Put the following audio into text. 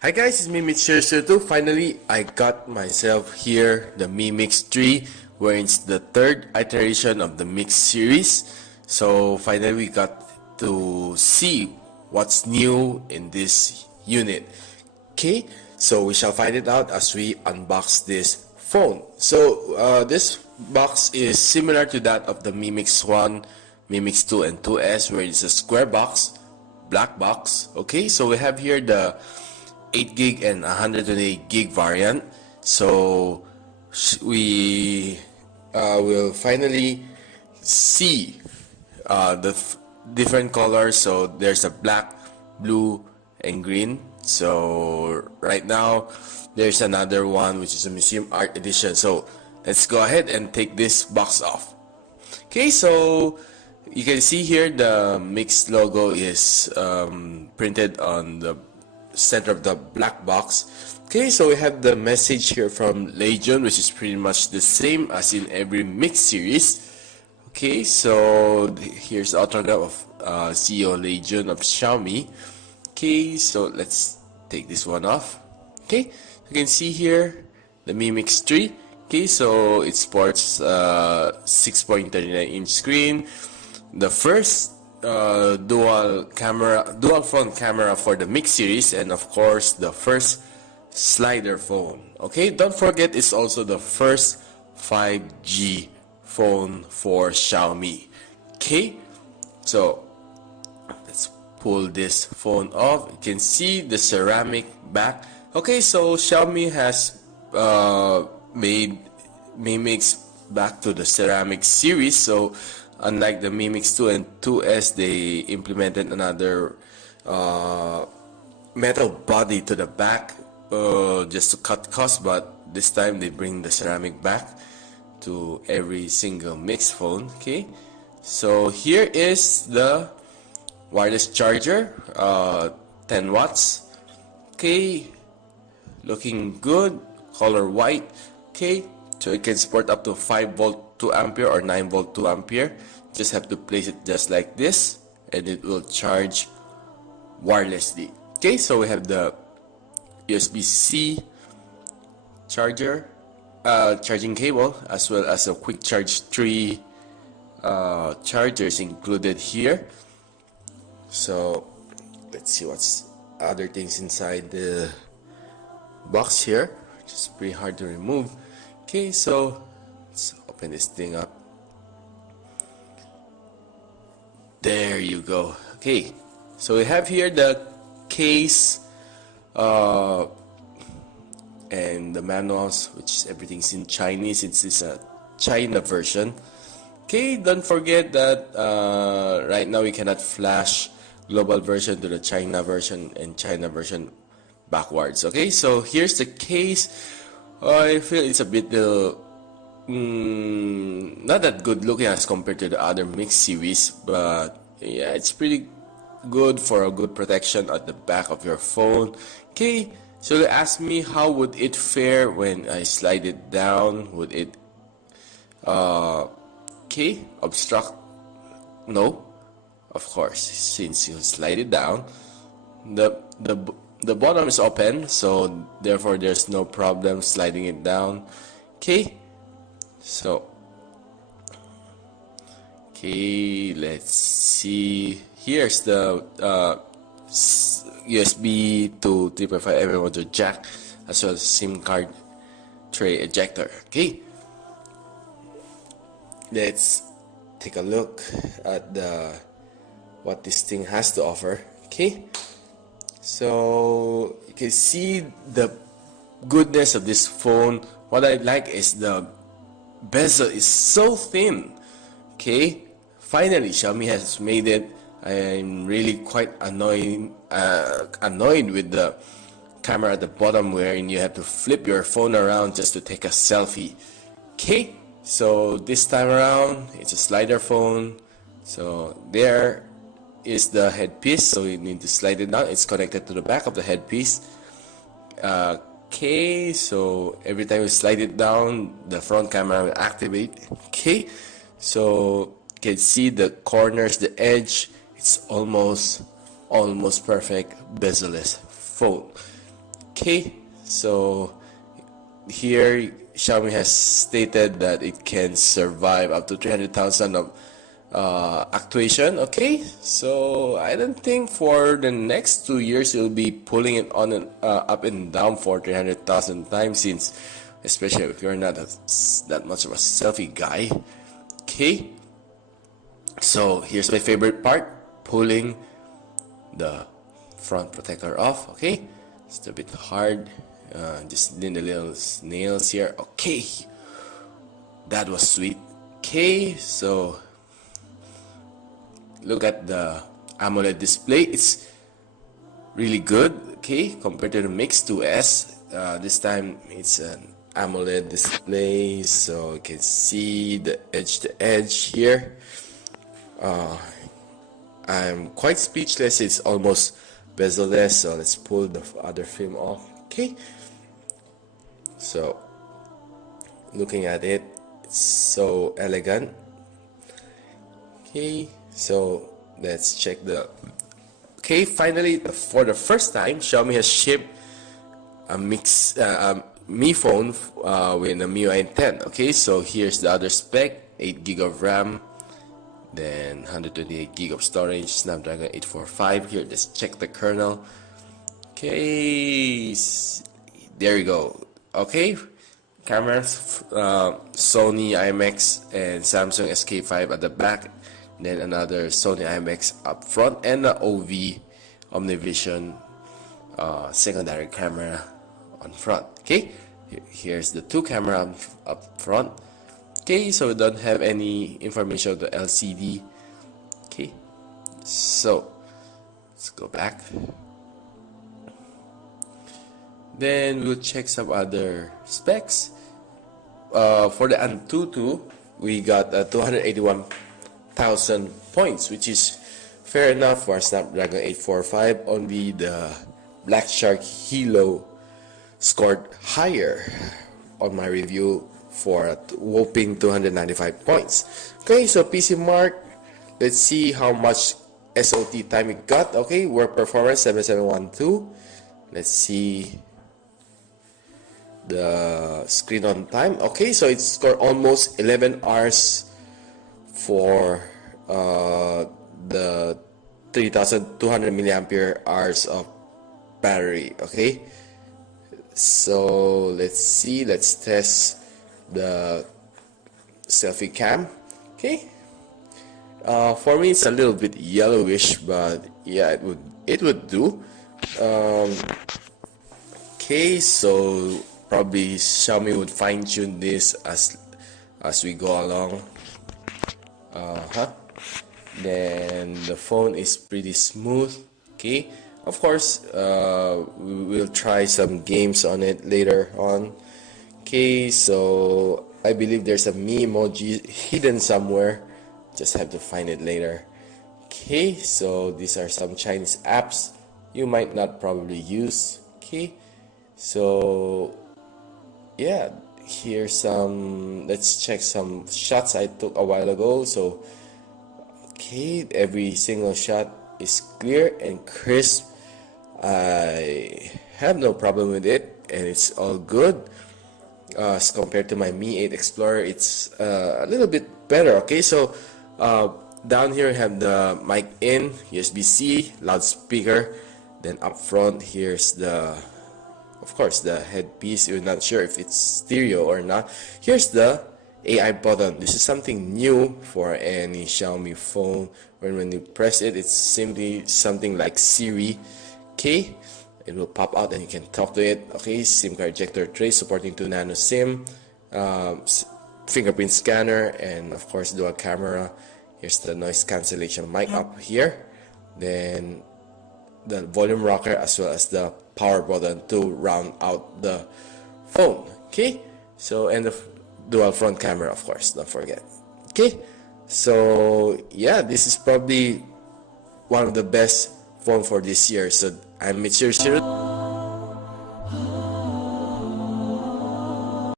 Hi guys, it's me Mix002. Finally, I got myself here the Mi Mix 3, where it's the third iteration of the Mix series. So finally we got to see what's new in this unit. Okay, so we shall find it out as we unbox this phone. So this box is similar to that of the Mi Mix 1, Mi Mix 2 and 2S, where it's a square box, black box. Okay, so we have here the 8 gig and 128 gig variant. So we will finally see the different colors. So there's a black, blue and green. So right now there's another one which is a museum art edition. So let's go ahead and take this box off. Okay, so you can see here the Mix logo is printed on the center of the black box. Okay, so we have the message here from Legion, which is pretty much the same as in every Mix series. Okay, so here's the autograph of CEO Legion of Xiaomi. Okay, so let's take this one off. Okay, you can see here the Mi Mix 3. Okay, so it sports 6.39-inch screen, the first dual front camera for the Mix series, and of course the first slider phone. Okay, don't forget it's also the first 5G phone for Xiaomi. Okay, so let's pull this phone off. You can see the ceramic back. Okay, so Xiaomi has made Mi Mix back to the ceramic series. So unlike the Mi Mix 2 and 2S, they implemented another metal body to the back just to cut costs, but this time they bring the ceramic back to every single Mix phone. Okay, so here is the wireless charger, 10 watts. Okay, looking good, color white. Okay, so it can support up to 5-volt 2 ampere or 9-volt 2 ampere. Just have to place it just like this and it will charge wirelessly. Okay, so we have the USB-C charger, charging cable, as well as a quick charge 3 chargers included here. So let's see what's other things inside the box here, which is pretty hard to remove. Okay, so let's open this thing up. There you go. Okay, so we have here the case and the manuals, which everything's in Chinese. It's a China version. Okay, don't forget that right now we cannot flash global version to the China version and China version backwards. Okay, so here's the case. I feel it's a bit not that good looking as compared to the other Mix series, but yeah, it's pretty good for a good protection at the back of your phone. Okay, so they asked me how would it fare when I slide it down. Would it obstruct? No, of course, since you slide it down, the bottom is open, so therefore there's no problem sliding it down. Okay, so let's see. Here's the USB to 3.5mm audio jack, as well as SIM card tray ejector. Okay, let's take a look at what this thing has to offer. Okay, so you can see the goodness of this phone. What I like is the bezel is so thin. Okay, finally Xiaomi has made it. I'm really quite annoyed with the camera at the bottom, wherein you have to flip your phone around just to take a selfie. Okay, so this time around it's a slider phone. So there is the headpiece, so you need to slide it down. It's connected to the back of the headpiece. Okay, so every time you slide it down, the front camera will activate. Okay, so you can see the corners, the edge. It's almost perfect bezel-less phone. Okay, so here Xiaomi has stated that it can survive up to 300,000 of actuation. Okay, so I don't think for the next 2 years you'll be pulling it on and up and down for 300,000 times, since especially if you're not that much of a selfie guy. Okay, so here's my favorite part, pulling the front protector off. Okay, it's a bit hard, just in the little nails here. Okay, that was sweet. Okay, so look at the AMOLED display. It's really good, okay, compared to the Mix 2S. This time it's an AMOLED display, so you can see the edge to edge here. I'm quite speechless. It's almost bezel-less, so let's pull the other film off. Okay, so looking at it, it's so elegant. Okay, so let's check the... Okay, finally, for the first time, Xiaomi has shipped a Mi phone with a MIUI 10. Okay, so here's the other spec: 8GB of RAM, then 128GB of storage, Snapdragon 845. Here, let's check the kernel. Okay, there you go. Okay, cameras, Sony IMX and Samsung SK5 at the back, then another Sony IMX up front, and the OV OmniVision secondary camera on front. Okay, here's the two camera up front. Okay, so we don't have any information of the LCD. Okay, so let's go back. Then we'll check some other specs. For the Antutu, we got 281,000 points, which is fair enough for Snapdragon 845. Only the Black Shark Hilo scored higher on my review for a whopping 295 points. Okay, so PC Mark, let's see how much SOT time it got. Okay, work performance 7712. Let's see the screen on time. Okay, so it scored almost 11 hours for the 3200 milliampere hours of battery. Okay, so let's see, let's test the selfie cam. Okay, for me it's a little bit yellowish, but yeah, it would do. Okay, so probably Xiaomi would fine-tune this as we go along. Then the phone is pretty smooth. Okay, of course, we will try some games on it later on. Okay, so I believe there's a Mi emoji hidden somewhere. Just have to find it later. Okay, so these are some Chinese apps you might not probably use. Okay, so yeah, here's some, let's check some shots I took a while ago. So okay, every single shot is clear and crisp. I have no problem with it, and it's all good. As compared to my Mi 8 Explorer, it's a little bit better. Okay, so down here we have the mic in, USB-C, loudspeaker. Then up front, here's the, of course, the headpiece. You're not sure if it's stereo or not. Here's the AI button. This is something new for any Xiaomi phone. When you press it, it's simply something like Siri. Okay, it will pop out and you can talk to it. Okay, SIM card ejector tray supporting 2 nano SIM, fingerprint scanner, and of course dual camera. Here's the noise cancellation mic up here. Then the volume rocker, as well as the power button to round out the phone. Okay, so, and the dual front camera, of course, don't forget. Okay, so yeah, this is probably one of the best phone for this year. So I'm Mitsuyo Shiro.